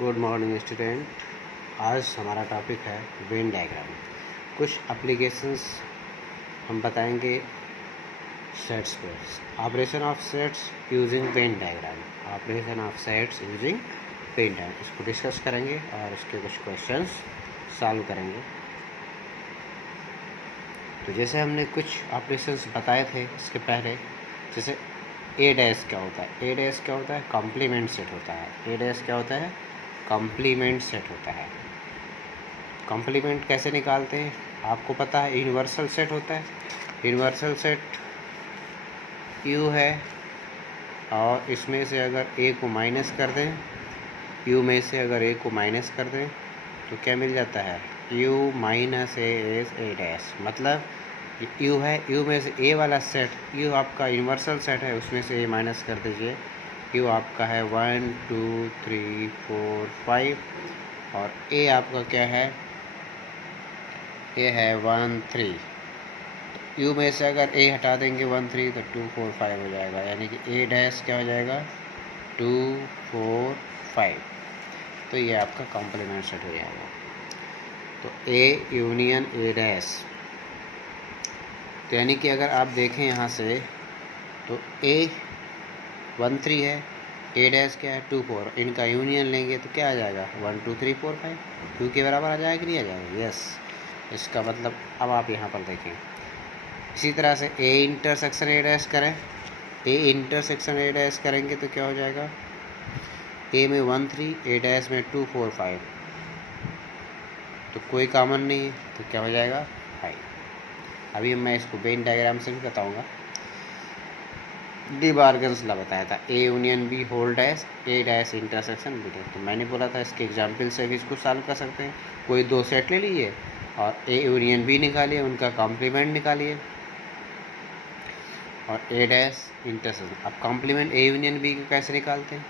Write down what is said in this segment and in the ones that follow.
Good morning student. आज हमारा topic है वेन डायग्राम। कुछ एप्लीकेशंस हम बताएंगे सेट्स पे। Operation of sets using Venn diagram. Operation of sets using Venn diagram, इसको डिस्कस करेंगे और इसके कुछ क्वेश्चंस सॉल्व करेंगे। तो जैसे हमने कुछ ऑपरेशंस बताए थे इसके पहले, जैसे ए डैश क्या होता है। ए डैश क्या होता है? कॉम्प्लीमेंट सेट होता है। ए डैश क्या होता है? कॉम्प्लीमेंट सेट होता है। कॉम्प्लीमेंट कैसे निकालते हैं आपको पता है? यूनिवर्सल सेट होता है। यूनिवर्सल सेट यू है और इसमें से अगर ए को माइनस कर दें, यू में से अगर ए को माइनस कर दें तो क्या मिल जाता है? You minus A is a dash. मतलब यू है, यू में से ए वाला सेट, यू आपका यूनिवर्सल सेट है, उसमें से ए माइनस कर दीजिए। यू आपका है 1 2 3 4 5 और ए आपका क्या है? ए है 1 3। यू में से अगर ए हटा देंगे 1 3 तो 2 4 5 हो जाएगा, यानी कि ए डैश क्या हो जाएगा? 2 4 5। तो ये आपका कॉम्प्लीमेंट सेट हो जाएगा। तो ए यूनियन ए डैश, तो यानी कि अगर आप देखें यहाँ से तो ए 1 3 है, ए डैश क्या है? 2 4। इनका यूनियन लेंगे तो क्या आ जाएगा? 1 2 3 4 5। 2 के बराबर आ जाएगा कि नहीं आ जाएगा? यस। इसका मतलब अब आप यहाँ पर देखें, इसी तरह से ए इंटरसेक्शन ए डैश करें। ए इंटरसेक्शन ए डैश करेंगे तो क्या हो जाएगा? ए में 1 3, ए डैश में 2 4 5, तो कोई कॉमन नहीं है तो क्या हो जाएगा? 5। अभी मैं इसको वेन डायग्राम से भी बताऊंगा। डी बार्गन्स ला बताया था, A union B whole dash A dash intersection B dash. तो मैंने बोला था इसके एग्जाम्पल से भी इसको सॉल्व कर सकते हैं। कोई दो सेट ले लीजिए और ए यूनियन बी निकालिए, उनका कॉम्प्लीमेंट निकालिए और ए डैश इंटरसेक्शन। अब कॉम्प्लीमेंट ए यूनियन बी को कैसे निकालते हैं?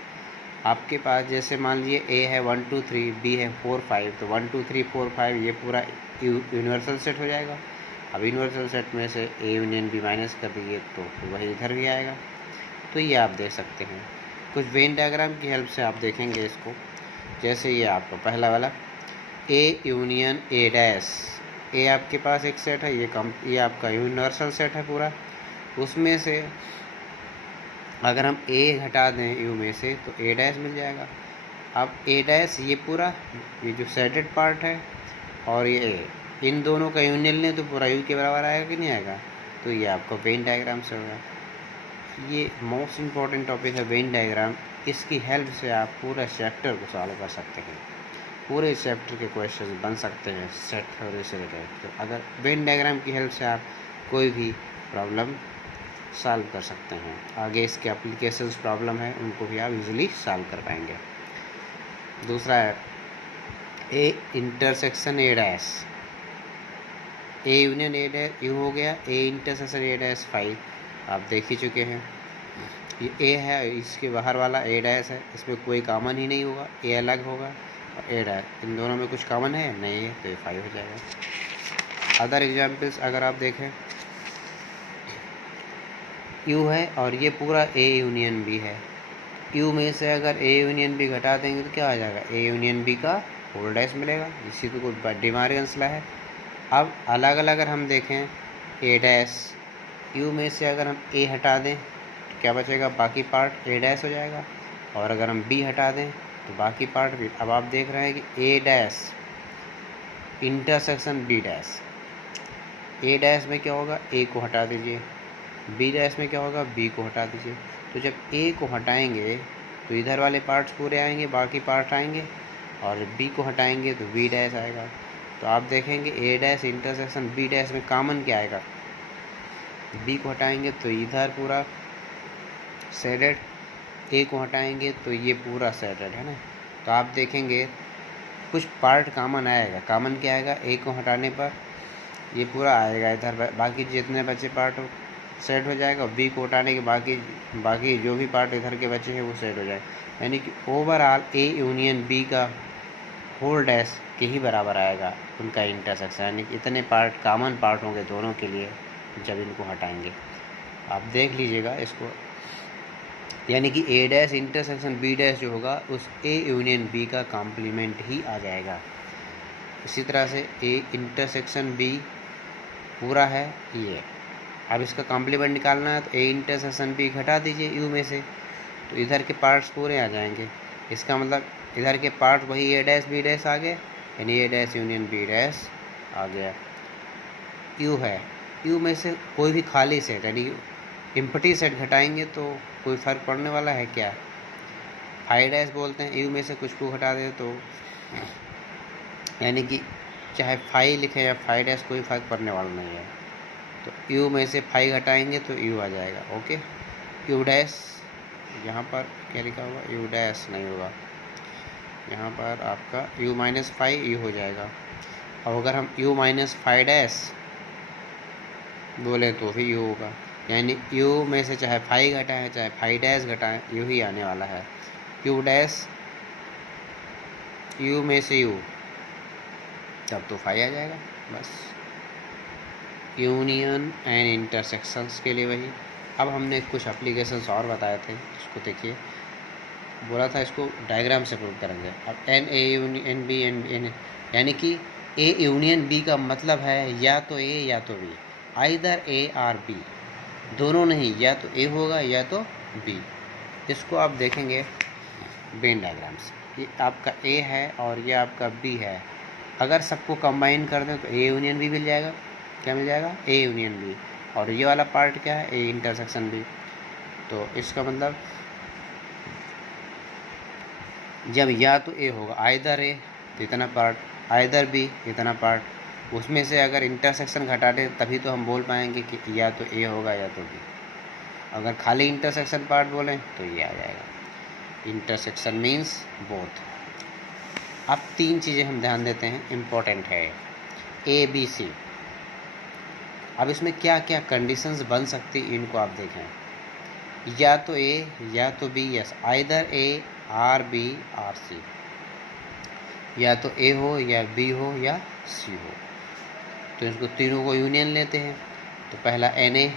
आपके पास जैसे मान लीजिए ए है 1 2 3, बी है 4 5, तो 1 2 3 4 5 ये पूरा यूनिवर्सल सेट हो जाएगा। अब यूनिवर्सल सेट में से ए यूनियन बी माइनस कर दीजिए तो वही इधर भी आएगा। तो ये आप देख सकते हैं। कुछ वेन डायग्राम की हेल्प से आप देखेंगे इसको। जैसे ये आपका पहला वाला ए यूनियन ए डैश, ए आपके पास एक सेट है, ये आपका यूनिवर्सल सेट है पूरा। उसमें से अगर हम ए हटा दें यू में से तो ए डैश मिल जाएगा। अब ए डैश ये पूरा, ये जो सेटेड पार्ट है और ये ए, इन दोनों का यूनियन लें तो पूरा यू के बराबर आएगा कि नहीं आएगा? तो ये आपका वेन डायग्राम से होगा। ये मोस्ट इम्पॉर्टेंट टॉपिक है वेन डायग्राम। इसकी हेल्प से आप पूरा चैप्टर को सॉल्व कर सकते हैं। पूरे चैप्टर के क्वेश्चन बन सकते हैं सेट थ्योरी से रिलेटेड। तो अगर वेन डायग्राम की हेल्प से आप कोई भी प्रॉब्लम सॉल्व कर सकते हैं, आगे इसके एप्लीकेशंस प्रॉब्लम है उनको भी आप इजीली सॉल्व कर पाएंगे। दूसरा है A intersection A dash, A union A dash you हो गया, ए इंटरसेक्शन ए डैश 5 आप देख ही चुके हैं। ये ए है, इसके बाहर वाला ए डैश है, इसमें कोई कॉमन ही नहीं होगा, ए अलग होगा और ए डैश, इन दोनों में कुछ कॉमन है नहीं है, तो ये 5 हो जाएगा। अदर एग्जाम्पल्स अगर आप देखें, यू है और ये पूरा ए यूनियन बी है। यू में से अगर ए यूनियन बी घटा देंगे तो क्या आ जाएगा? ए यूनियन बी का होल डैश मिलेगा। इसी को डी बार्गन्स ला है। अब अलग अलग अगर हम देखें, ए डैश यू में से अगर हम ए हटा दें तो क्या बचेगा? बाकी पार्ट ए डैश हो जाएगा। और अगर हम बी हटा दें तो बाकी पार्ट भी। अब आप देख रहे हैं कि ए dash intersection B dash, A dash में क्या होगा? ए को हटा दीजिए। बी डैश में क्या होगा? बी को हटा दीजिए। तो जब ए को हटाएंगे तो इधर वाले पार्ट्स पूरे आएंगे, बाकी पार्ट आएंगे, और बी को हटाएंगे तो बी डैश आएगा। तो आप देखेंगे ए डैश इंटरसेक्शन बी डैश में कॉमन क्या आएगा? बी को हटाएंगे तो इधर पूरा सेडेड, ए को हटाएंगे तो ये पूरा सेडेड है ना। तो आप देखेंगे कुछ पार्ट कॉमन आएगा। कॉमन क्या आएगा? ए को हटाने पर ये पूरा आएगा इधर, बाकी जितने बचे पार्ट हो सेट हो जाएगा। बी को हटाने के बाकी जो भी पार्ट इधर के बचे हैं वो सेट हो जाएगा। यानी कि ओवरऑल ए यूनियन बी का होल डैश के ही बराबर आएगा उनका इंटरसेक्शन, यानी कि इतने पार्ट कॉमन पार्ट होंगे दोनों के लिए जब इनको हटाएंगे। आप देख लीजिएगा इसको। यानी कि ए डैश इंटरसेक्शन बी डैश जो होगा उस ए यूनियन बी का कॉम्प्लीमेंट ही आ जाएगा। इसी तरह से ए इंटरसेक्शन बी पूरा है ये। अब इसका कॉम्प्लीमेंट निकालना है तो ए इंटरसेक्शन बी घटा दीजिए यू में से, तो इधर के पार्ट्स पूरे आ जाएंगे। इसका मतलब इधर के पार्ट वही ए डैश बी डैश आ गए, यानी ए डैश यूनियन बी डैश आ गया। यू है, यू में से कोई भी खाली सेट यानी इम्पटी सेट घटाएंगे तो कोई फ़र्क पड़ने वाला है क्या? फाइव डैश बोलते हैं, यू में से कुछ को घटा दे तो यानी कि चाहे फाइव लिखें या फाइव डैश कोई फ़र्क पड़ने वाला नहीं है। तो यू में से फाइव घटाएंगे तो यू आ जाएगा। ओके, यू डैश यहाँ पर क्या लिखा होगा, यू डैश नहीं होगा, यहाँ पर आपका यू माइनस फाइव यू हो जाएगा। अब अगर हम यू माइनस फाइव डैश बोले तो भी यू होगा, यानी यू में से चाहे फाइव घटाएं चाहे फाइव डैश घटाएं यू ही आने वाला है। यू डैश यू में से यू, तब तो फाइव आ जाएगा बस। यूनियन एंड इंटरसेक्शंस के लिए वही। अब हमने कुछ एप्लीकेशंस और बताए थे, इसको देखिए, बोला था इसको डायग्राम से प्रूव करेंगे। अब n A union B n यानी कि ए यूनियन बी का मतलब है या तो ए या तो B, either A or B, दोनों नहीं, या तो ए होगा या तो बी। इसको आप देखेंगे वेन डायग्राम से, ये आपका ए है और ये आपका बी है। अगर सबको कंबाइन कर दें तो ए यूनियन बी मिल जाएगा। क्या मिल जाएगा? A union B. और ये वाला पार्ट क्या है? A intersection B. तो इसका मतलब जब या तो ए होगा आइदर ए तो इतना पार्ट, आइदर बी इतना पार्ट, उसमें से अगर इंटरसेक्शन घटा दें तभी तो हम बोल पाएंगे कि या तो ए होगा या तो बी। अगर खाली इंटरसेक्शन पार्ट बोलें तो ये आ जाएगा। Intersection means both. अब तीन चीज़ें हम ध्यान देते हैं, इम्पोर्टेंट है, ए बी सी। अब इसमें क्या क्या कंडीशंस बन सकती इनको आप देखें। या तो ए या तो B, yes, either A or B or C, या तो ए हो या बी हो या सी हो। तो इसको तीनों को यूनियन लेते हैं। तो पहला n A,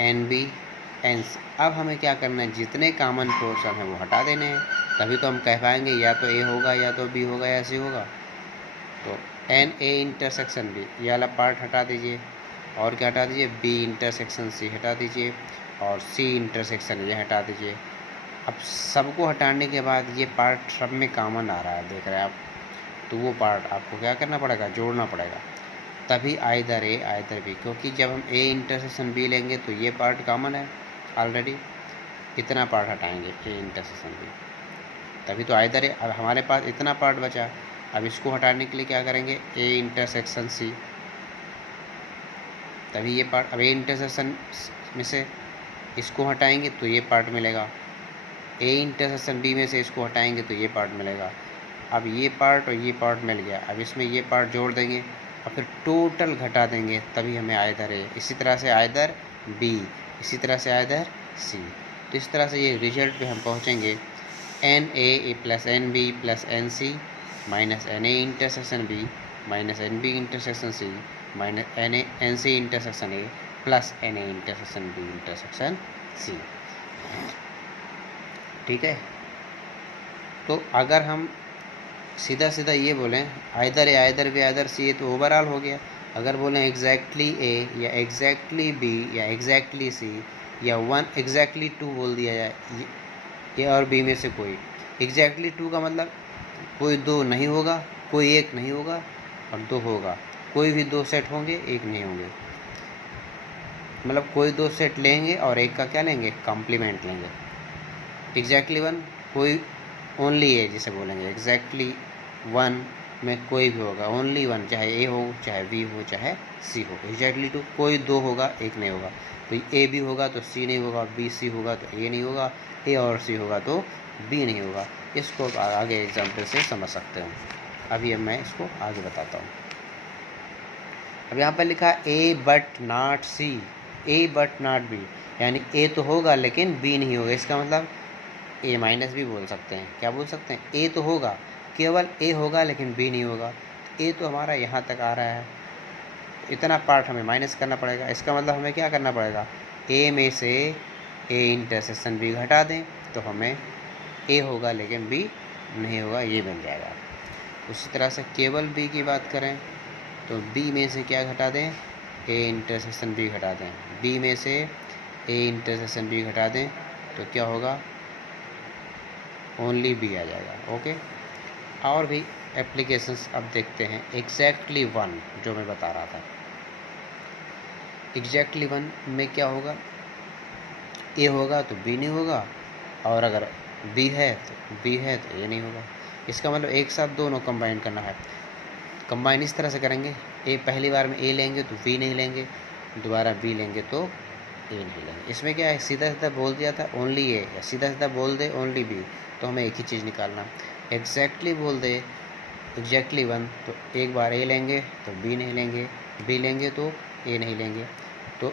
n B, n C. अब हमें क्या करना है, जितने कॉमन पोर्शन हैं वो हटा देने हैं, तभी तो हम कह पाएंगे या तो ए होगा या तो बी होगा या सी होगा। तो एन ए इंटरसेक्शन बी, ये वाला पार्ट हटा दीजिए, और क्या हटा दीजिए, बी इंटरसेक्शन सी हटा दीजिए, और सी इंटरसेक्शन ये हटा दीजिए। अब सबको हटाने के बाद ये पार्ट सब में कॉमन आ रहा है, देख रहे हैं आप, तो वो पार्ट आपको क्या करना पड़ेगा, जोड़ना पड़ेगा, तभी आइदर ए आइदर बी। क्योंकि जब हम ए इंटरसेक्शन बी लेंगे तो ये पार्ट कॉमन है ऑलरेडी, इतना पार्ट हटाएंगे ए इंटरसेक्शन बी, तभी तो आइदर ए। अब हमारे पास इतना पार्ट बचा, अब इसको हटाने के लिए क्या करेंगे, ए इंटरसेक्शन सी, तभी ये पार्ट। अब ए इंटरसेक्शन में से इसको हटाएंगे तो ये पार्ट मिलेगा, ए इंटरसेक्शन बी में से इसको हटाएंगे तो ये पार्ट मिलेगा। अब ये पार्ट और ये पार्ट मिल गया, अब इसमें ये पार्ट जोड़ देंगे और फिर टोटल घटा देंगे, तभी हमें आइदर ए, इसी तरह से आइदर बी, इसी तरह से आइदर सी। तो इस तरह से ये रिजल्ट पे हम पहुँचेंगे, n A plus n B plus n C minus n A intersection B minus n B intersection C minus n A n C intersection A plus n A intersection B intersection C. ठीक है, तो अगर हम सीधा सीधा ये बोलें either A either B either C, तो ओवरऑल हो गया। अगर बोलें एग्जैक्टली ए या एग्जैक्टली बी या एग्जैक्टली सी या वन एग्जैक्टली टू बोल दिया जाए, ए और बी में से कोई। एग्जैक्टली टू का मतलब कोई दो नहीं होगा, कोई एक नहीं होगा और दो होगा, कोई भी दो सेट होंगे एक नहीं होंगे, मतलब कोई दो सेट लेंगे और एक का क्या लेंगे, कॉम्प्लीमेंट लेंगे। एग्जैक्टली वन कोई ओनली ए जिसे बोलेंगे, एग्जैक्टली वन में कोई भी होगा, ओनली वन, चाहे ए हो चाहे बी हो चाहे सी हो। एग्जैक्टली टू कोई दो होगा एक नहीं होगा, तो ए बी होगा तो सी नहीं होगा, बी सी होगा तो ए नहीं होगा, ए और सी होगा तो बी नहीं होगा। इसको आगे एग्जाम्पल से समझ सकते हो। अभी अब मैं इसको आगे बताता हूँ। अब यहाँ पर लिखा A but not C, A but not B, यानी ए तो होगा लेकिन बी नहीं होगा। इसका मतलब ए माइनस भी बोल सकते हैं। क्या बोल सकते हैं, ए तो होगा, केवल ए होगा लेकिन बी नहीं होगा। ए तो हमारा यहाँ तक आ रहा है, इतना पार्ट हमें माइनस करना पड़ेगा। इसका मतलब हमें क्या करना पड़ेगा, ए में से ए इंटरसेक्शन बी घटा दें तो हमें ए होगा लेकिन बी नहीं होगा, ये बन जाएगा। उसी तरह से केवल बी की बात करें तो बी में से क्या घटा दें, ए इंटरसेक्शन बी घटा दें, बी में से ए इंटरसेक्शन बी घटा दें तो क्या होगा, ओनली बी आ जाएगा। ओके, और भी एप्लीकेशंस अब देखते हैं। एग्जैक्टली वन जो मैं बता रहा था, एग्जैक्टली वन में क्या होगा, ए होगा तो बी नहीं होगा, और अगर बी है तो ए नहीं होगा। इसका मतलब एक साथ दोनों कंबाइन करना है। कंबाइन इस तरह से करेंगे, ए पहली बार में ए लेंगे तो बी नहीं लेंगे, दोबारा बी लेंगे तो ए नहीं लेंगे। इसमें क्या है, सीधा सीधा बोल दिया था ओनली ए, या सीधा सीधा बोल दे ओनली बी, तो हमें एक ही चीज़ निकालना। एग्जैक्टली बोल दे एग्जैक्टली वन तो एक बार ए लेंगे तो बी नहीं लेंगे, बी लेंगे तो ए नहीं लेंगे, तो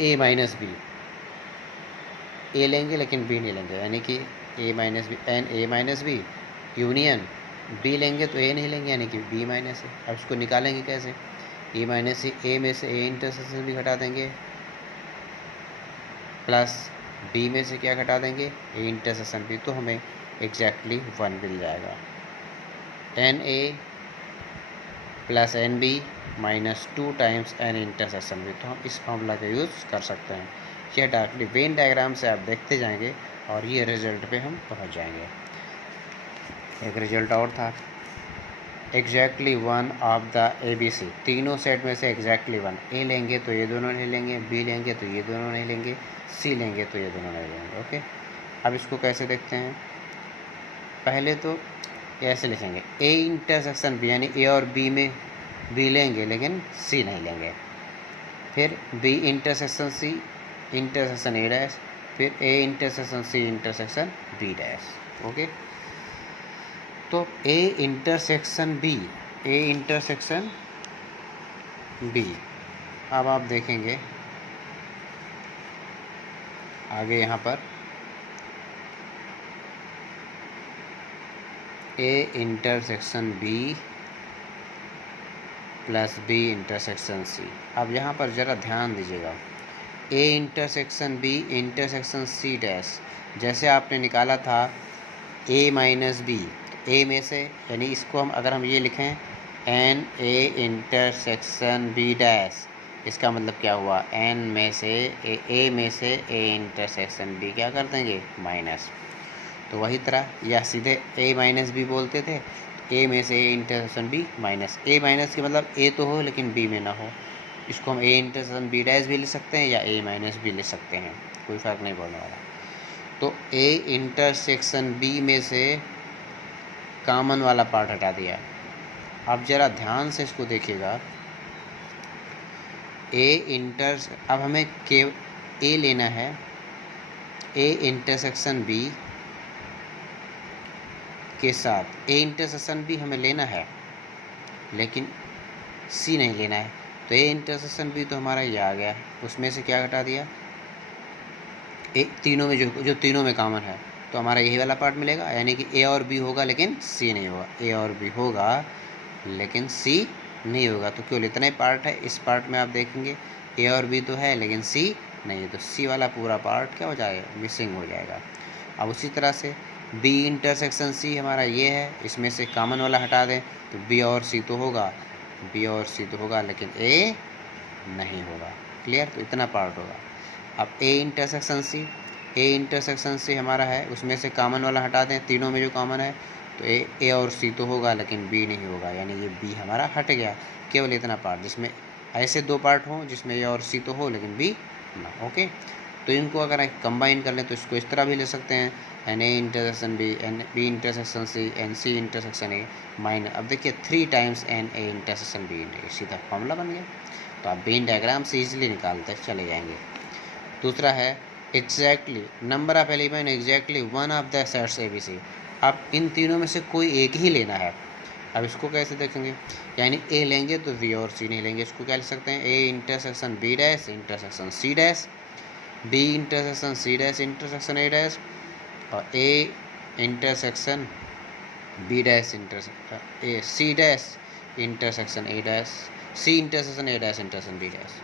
ए माइनस बी, ए लेंगे लेकिन बी नहीं लेंगे, यानी कि A minus B and A minus B union B लेंगे तो ए नहीं लेंगे, यानी कि बी माइनस ए। अब इसको निकालेंगे कैसे, ए माइनस ए में से ए इंटरसेक्शन भी घटा देंगे, प्लस बी में से क्या घटा देंगे, ए इंटरसेक्शन बी, तो हमें एग्जैक्टली वन मिल जाएगा। N A plus n B minus 2 times n intersection B, तो हम इस फॉर्मूला का यूज़ कर सकते हैं। यह डायरेक्टली वेन डायग्राम से आप देखते जाएंगे और ये रिजल्ट पे हम पहुंच जाएंगे। एक रिजल्ट और था, exactly one of the A B C, तीनों सेट में से एग्जैक्टली वन, ए लेंगे तो ये दोनों नहीं लेंगे, बी लेंगे तो ये दोनों नहीं लेंगे, सी लेंगे तो ये दोनों नहीं लेंगे। ओके, अब इसको कैसे देखते हैं, पहले तो ऐसे लिखेंगे ए इंटरसेक्शन बी, यानी ए और बी में बी लेंगे लेकिन सी नहीं लेंगे, फिर B intersection C intersection A dash, फिर A intersection C intersection B dash. Okay, तो A intersection B, A intersection B, अब आप देखेंगे आगे यहाँ पर A intersection B plus B intersection C. अब यहाँ पर ज़रा ध्यान दीजिएगा, A intersection B intersection C dash, जैसे आपने निकाला था ए माइनस बी, ए में से, यानी इसको हम अगर हम ये लिखें n A intersection B dash, इसका मतलब क्या हुआ, एन में से ए में से ए इंटरसेक्शन बी क्या कर देंगे, माइनस। तो वही तरह या सीधे ए माइनस बी बोलते थे, ए में से A intersection B minus, A minus के मतलब ए तो हो लेकिन बी में ना हो, इसको हम ए इंटरसेक्शन बी डैश भी ले सकते हैं या ए माइनस भी ले सकते हैं, कोई फ़र्क नहीं पड़ने वाला। तो ए इंटरसेक्शन बी में से कॉमन वाला पार्ट हटा दिया। अब ज़रा ध्यान से इसको देखिएगा, अब हमें के ए लेना है, ए इंटरसेक्शन बी के साथ, ए इंटरसेक्शन बी हमें लेना है लेकिन सी नहीं लेना है, तो ए इंटरसेक्शन बी तो हमारा ये आ गया, उसमें से क्या घटा दिया, ए तीनों में जो तीनों में कॉमन है, तो हमारा यही वाला पार्ट मिलेगा, यानी कि ए और बी होगा लेकिन सी नहीं होगा, ए और बी होगा लेकिन सी नहीं होगा। तो केवल इतना ही पार्ट है, इस पार्ट में आप देखेंगे ए और बी तो है लेकिन सी नहीं है, तो सी वाला पूरा पार्ट क्या हो जाएगा, मिसिंग हो जाएगा। अब उसी तरह से बी इंटरसेक्शन सी हमारा ये है, इसमें से कॉमन वाला हटा दें तो बी और सी तो होगा, बी और सी तो होगा लेकिन ए नहीं होगा। क्लियर, तो इतना पार्ट होगा। अब ए इंटरसेक्शन सी, ए इंटरसेक्शन सी हमारा है, उसमें से कॉमन वाला हटा दें, तीनों में जो कॉमन है, तो ए और सी तो होगा लेकिन बी नहीं होगा, यानी ये बी हमारा हट गया। केवल इतना पार्ट, जिसमें ऐसे दो पार्ट हों जिसमें ए और सी तो हो लेकिन बी ना। ओके, तो इनको अगर कंबाइन कर लें तो इसको इस तरह भी ले सकते हैं, n A intersection B, n B intersection C, n C intersection A minus, अब देखिए 3 times n A intersection B, सीधा फॉर्मूला बन गया। तो आप वेन डायग्राम से ईजिली निकालते चले जाएंगे। दूसरा है exactly number of element exactly one of the sets A B C. अब इन तीनों में से कोई एक ही लेना है। अब इसको कैसे देखेंगे, यानी ए लेंगे तो बी और सी नहीं लेंगे, इसको क्या लिख सकते हैं, A intersection B dash intersection C dash, B intersection C dash intersection A dash, और A intersection B dash intersection A C dash intersection A dash, C intersection A dash intersection B dash.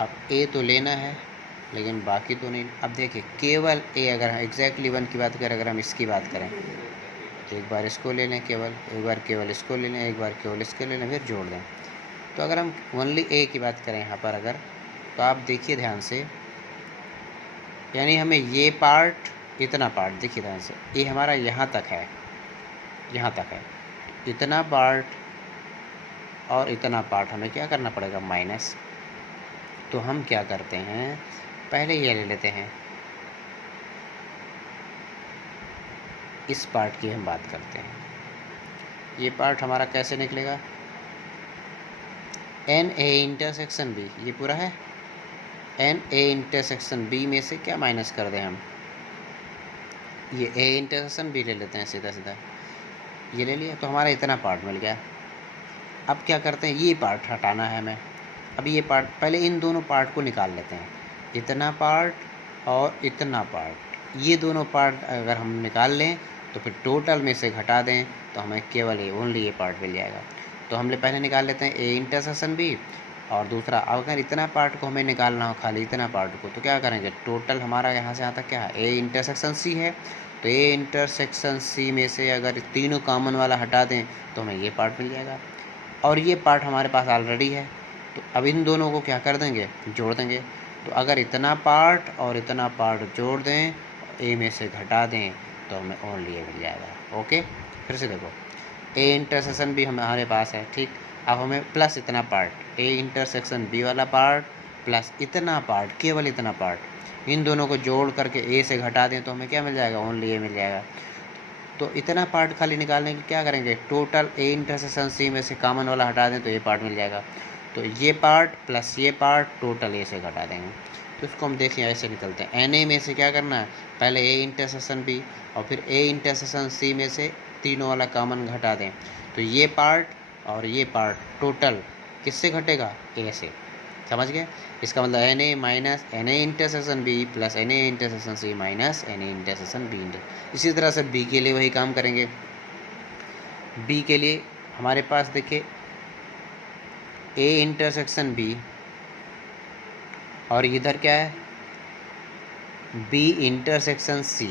अब A तो लेना है लेकिन बाकी तो नहीं। अब देखिए केवल ए, अगर एग्जैक्टली 1 की बात करें, अगर हम इसकी बात करें, एक बार इसको ले लें केवल, एक बार केवल इसको ले लें, एक बार केवल इसको ले लें, फिर जोड़ दें। तो अगर हम ओनली ए की बात करें यहाँ पर अगर, तो आप देखिए ध्यान से, यानी हमें ये पार्ट, इतना पार्ट देखिए ध्यान से, ये हमारा यहाँ तक है, यहाँ तक है, इतना पार्ट और इतना पार्ट हमें क्या करना पड़ेगा, माइनस। तो हम क्या करते हैं, पहले ये ले लेते हैं, इस पार्ट की हम बात करते हैं। ये पार्ट हमारा कैसे निकलेगा, एन ए इंटरसेक्शन बी, ये पूरा है, एन ए इंटरसेक्शन बी में से क्या माइनस कर दें हम, ये ए इंटरसेक्शन बी ले लेते हैं, सीधा सीधा ये ले लिया, तो हमारा इतना पार्ट मिल गया। अब क्या करते हैं, ये पार्ट हटाना है हमें। अब ये पार्ट, पहले इन दोनों पार्ट को निकाल लेते हैं, इतना पार्ट और इतना पार्ट, ये दोनों पार्ट अगर हम निकाल लें तो फिर टोटल में से घटा दें तो हमें केवल ये ओनली ये पार्ट मिल जाएगा। तो हमने पहले निकाल लेते हैं ए इंटरसेक्शन बी, और दूसरा अगर इतना पार्ट को हमें निकालना हो, खाली इतना पार्ट को, तो क्या करेंगे, टोटल हमारा यहाँ से यहाँ तक क्या है, ए इंटरसेक्शन सी है, तो ए इंटरसेक्शन सी में से अगर तीनों कॉमन वाला हटा दें तो हमें ये पार्ट मिल जाएगा, और ये पार्ट हमारे पास ऑलरेडी है। तो अब इन दोनों को क्या कर देंगे, जोड़ देंगे। तो अगर इतना पार्ट और इतना पार्ट जोड़ दें, ए में से घटा दें, तो हमें ओनली ए मिल जाएगा। ओके, फिर से देखो, ए इंटरसेक्शन भी हमारे पास है, ठीक। अब हमें प्लस इतना पार्ट, ए इंटरसेक्शन बी वाला पार्ट प्लस इतना पार्ट, केवल इतना पार्ट, इन दोनों को जोड़ करके ए से घटा दें तो हमें क्या मिल जाएगा, ओनली ए मिल जाएगा। तो इतना पार्ट खाली निकालने की क्या करेंगे, टोटल ए इंटरसेक्शन सी में से कॉमन वाला हटा दें तो ये पार्ट मिल जाएगा। तो ये पार्ट प्लस ये पार्ट टोटल ए से घटा देंगे, तो इसको हम देखें ऐसे निकलते हैं। एन ए में से क्या करना है, पहले ए इंटरसेक्शन बी और फिर ए इंटरसेक्शन सी में से तीनों वाला कॉमन घटा दें, तो ये पार्ट और ये पार्ट टोटल किससे घटेगा, ए से। समझ गए, इसका मतलब n A minus n A intersection B plus n A intersection C minus n A intersection B. इसी तरह से बी के लिए वही काम करेंगे। बी के लिए हमारे पास देखिए ए इंटरसेक्शन बी, और इधर क्या है, बी इंटरसेक्शन सी,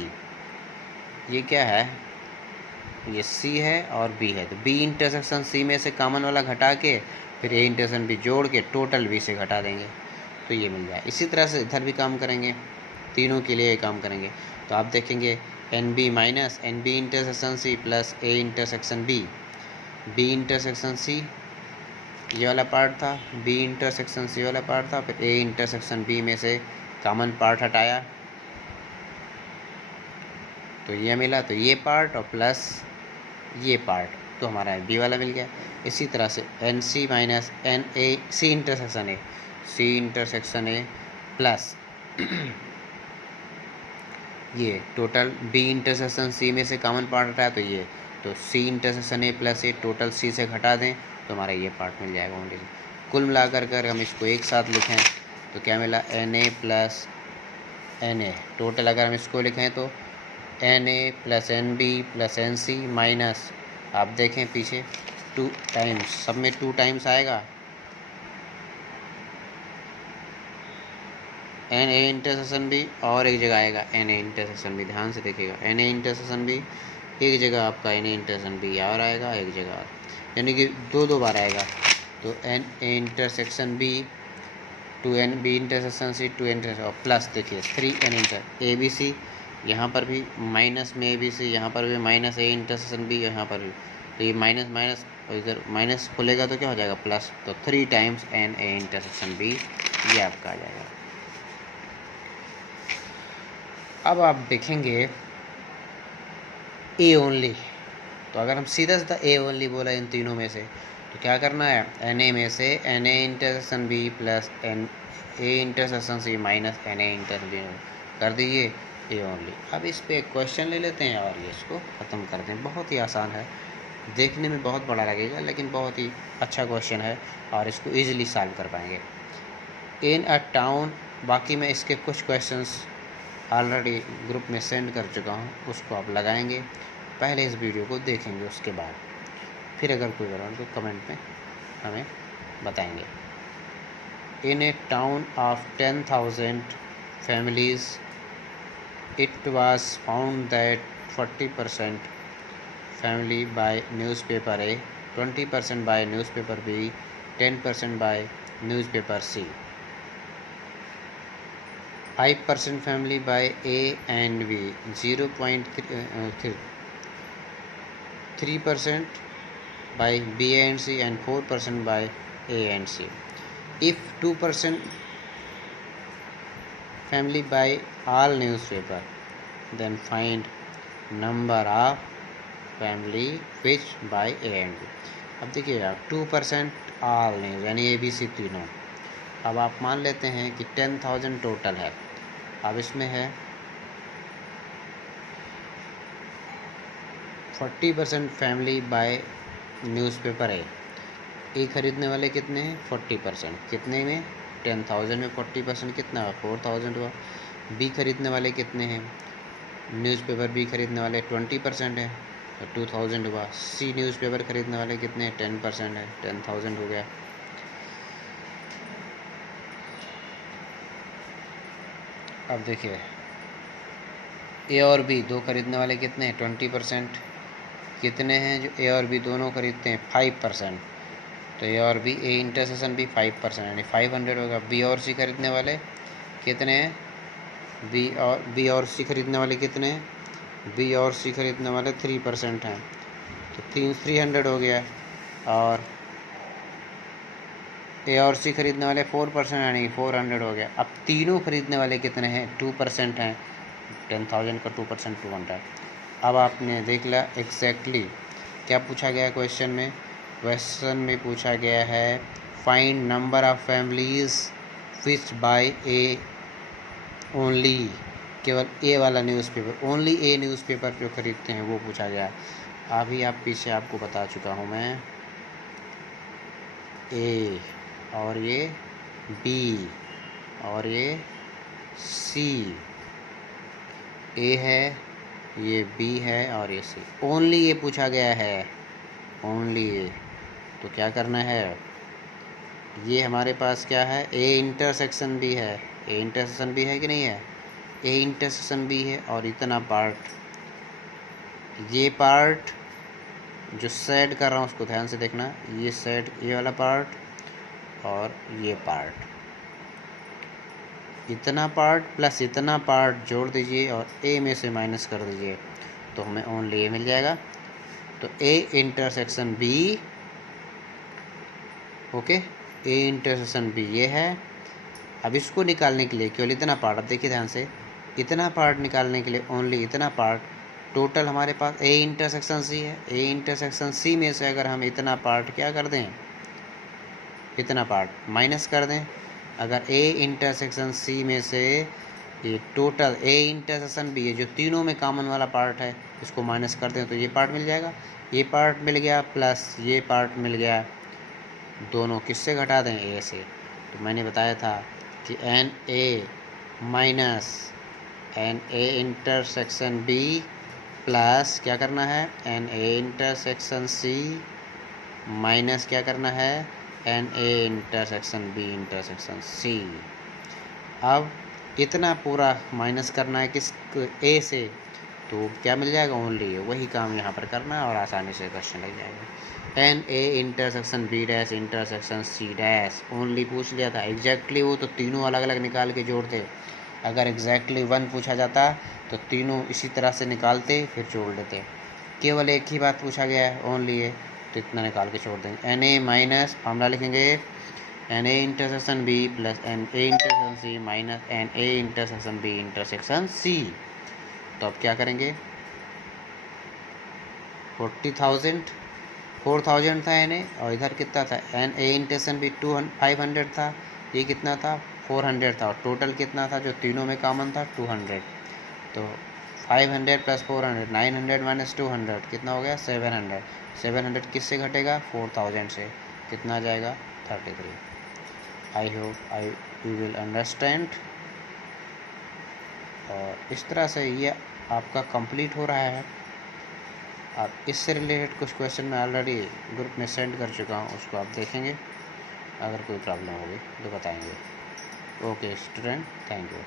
ये क्या है, ये सी है और बी है, तो बी इंटरसेक्शन सी में से कॉमन वाला घटा के फिर ए इंटरसेक्शन बी जोड़ के टोटल बी से घटा देंगे तो ये मिल जाए। इसी तरह से इधर भी काम करेंगे, तीनों के लिए काम करेंगे। तो आप देखेंगे n B minus n B intersection C plus A intersection B, B intersection C ये वाला पार्ट था, बी इंटरसेक्शन सी वाला पार्ट था, फिर ए इंटरसेक्शन बी में से कॉमन पार्ट हटाया तो ये मिला, तो ये पार्ट और प्लस ये पार्ट तो हमारा बी वाला मिल गया। इसी तरह से n C minus n A C intersection A, C intersection A plus ये टोटल बी इंटरसेक्शन सी में से कॉमन पार्ट हटाया तो ये, तो C intersection A plus A total C से घटा दें तो हमारा ये पार्ट मिल जाएगा ओनली। कुल मिलाकर कर हम इसको एक साथ लिखें तो क्या मिला, n A plus n A, total अगर हम इसको लिखें तो n A plus n B plus n C minus, आप देखें पीछे 2 टाइम्स, सब में 2 टाइम्स आएगा, एन ए इंटरसेक्शन बी और एक जगह आएगा एन ए इंटरसेक्शन बी, ध्यान से देखिएगा, एन ए इंटरसेक्शन बी एक जगह आपका एन ए इंटरसेक्शन बी और आएगा एक जगह, यानी कि 2 बार आएगा। तो n A intersection B two n B intersection C two intersection और प्लस देखिए 3 n inter A B C, यहाँ पर भी माइनस में ए बी सी, यहाँ पर भी माइनस ए इंटरसेक्शन बी, यहाँ पर भी, तो ये माइनस माइनस और इधर माइनस खुलेगा तो क्या हो जाएगा प्लस, तो 3 times n A intersection B ये आपका आ जाएगा। अब आप देखेंगे ए ओनली, तो अगर हम सीधा सीधा ए ओनली बोला इन तीनों में से तो क्या करना है, एन ए में से n A intersection B plus n A intersection C minus n A intersection B कर दीजिए ए ओनली। अब इस पे एक क्वेश्चन ले लेते हैं और ये इसको ख़त्म करते हैं। बहुत ही आसान है, देखने में बहुत बड़ा लगेगा लेकिन बहुत ही अच्छा क्वेश्चन है और इसको ईजिली सॉल्व कर पाएंगे। इन अ टाउन, बाकी मैं इसके कुछ क्वेश्चंस ऑलरेडी ग्रुप में सेंड कर चुका हूँ, उसको आप लगाएंगे, पहले इस वीडियो को देखेंगे, उसके बाद फिर अगर कोई बड़ा तो कमेंट में हमें बताएंगे। इन ए town of 10,000 families, it was found that 40% family buy newspaper A, 20% buy newspaper B, 10% buy newspaper C. 5% family buy A and B, 0.3% by B and C, and 4% by A and C. If 2% family buy all newspaper, then find number of family which buy A and B. अब देखिएगा 2% all news यानी ABC तीनों। अब आप मान लेते हैं कि 10,000 टोटल है। अब इसमें है 40% फैमिली बाय न्यूज़पेपर ए खरीदने वाले कितने हैं 40%, कितने में 10,000 में 40% कितना हुआ 4,000 हुआ। बी खरीदने वाले कितने हैं न्यूज़पेपर बी खरीदने वाले 20% है तो 2,000 हुआ। सी न्यूज़पेपर खरीदने वाले कितने हैं 10% है 10,000 हो गया। अब देखिए ए और बी दो खरीदने वाले कितने हैं 20%, कितने हैं जो ए और बी दोनों खरीदते हैं 5%, तो ए और बी ए इंटरसेक्शन बी 5% यानी 500 होगा। बी और सी खरीदने वाले कितने हैं बी और सी खरीदने वाले कितने हैं बी और सी खरीदने वाले 3% हैं तो 300 हो गया। और ए और सी खरीदने वाले 4% यानी 400 हो गया। अब तीनों खरीदने वाले कितने हैं 2% हैं 10,000 का 2% 200। अब आपने देख लिया एग्जैक्टली क्या पूछा गया क्वेश्चन में। क्वेश्चन में पूछा गया है find number of families which bye A only, केवल ए वाला न्यूज़पेपर, ओनली ए न्यूज़पेपर जो खरीदते हैं वो पूछा गया। अभी आप पीछे आपको बता चुका हूँ मैं ए और ये बी और ये सी, ए है ये बी है और ये सी, ओनली ये पूछा गया है ओनली ए। तो क्या करना है ये हमारे पास क्या है ए इंटरसेक्शन बी है, ए इंटरसेक्शन बी है कि नहीं है ए इंटरसेक्शन बी है। और इतना पार्ट ये पार्ट जो सेड कर रहा हूँ उसको ध्यान से देखना, ये सेड ये वाला पार्ट और ये पार्ट, इतना पार्ट प्लस इतना पार्ट जोड़ दीजिए और ए में से माइनस कर दीजिए तो हमें ओनली ए मिल जाएगा। तो A intersection B, okay A intersection B ये है। अब इसको निकालने के लिए केवल इतना पार्ट, अब देखिए ध्यान से, इतना पार्ट निकालने के लिए ओनली इतना पार्ट, टोटल हमारे पास ए इंटरसेक्शन सी है, ए इंटरसेक्शन सी में से अगर हम इतना पार्ट क्या कर दें इतना पार्ट माइनस कर दें, अगर ए इंटरसेक्शन सी में से ये टोटल ए इंटरसेक्शन बी है जो तीनों में कॉमन वाला पार्ट है इसको माइनस कर दें तो ये पार्ट मिल जाएगा, ये पार्ट मिल गया प्लस ये पार्ट मिल गया, दोनों किससे घटा दें ए से। तो मैंने बताया था कि n A minus n A intersection B plus क्या करना है n A intersection C minus क्या करना है n A intersection B intersection C. अब इतना पूरा माइनस करना है किस ए से तो क्या मिल जाएगा ओनली, वही काम यहाँ पर करना है और आसानी से क्वेश्चन लग जाएगा। N A intersection B dash intersection C dash only पूछ लिया था, एग्जैक्टली वो तो तीनों अलग अलग निकाल के जोड़ते। अगर एग्जैक्टली 1 पूछा जाता तो तीनों इसी तरह से निकालते फिर जोड़ लेते। केवल एक ही बात पूछा गया है ओनली ए तो इतना निकाल के छोड़ देंगे। एन ए माइनस फॉर्मूला लिखेंगे n A intersection B plus n A intersection C minus n A intersection B intersection C. तो अब क्या करेंगे 4,000 था एन ए और इधर कितना था एन ए इंटरसेक्शन बी 500 था, ये कितना था 400 था और टोटल कितना था जो तीनों में कॉमन था 200। तो 500 प्लस 400 900 माइनस 200 कितना हो गया 700। 700 किससे घटेगा 4,000 से, कितना आ जाएगा 33। I hope you will understand. और इस तरह से ये आपका कंप्लीट हो रहा है। अब इससे रिलेटेड कुछ क्वेश्चन मैं ऑलरेडी ग्रुप में सेंड कर चुका हूँ, उसको आप देखेंगे, अगर कोई प्रॉब्लम होगी तो बताएंगे। Okay student, thank you.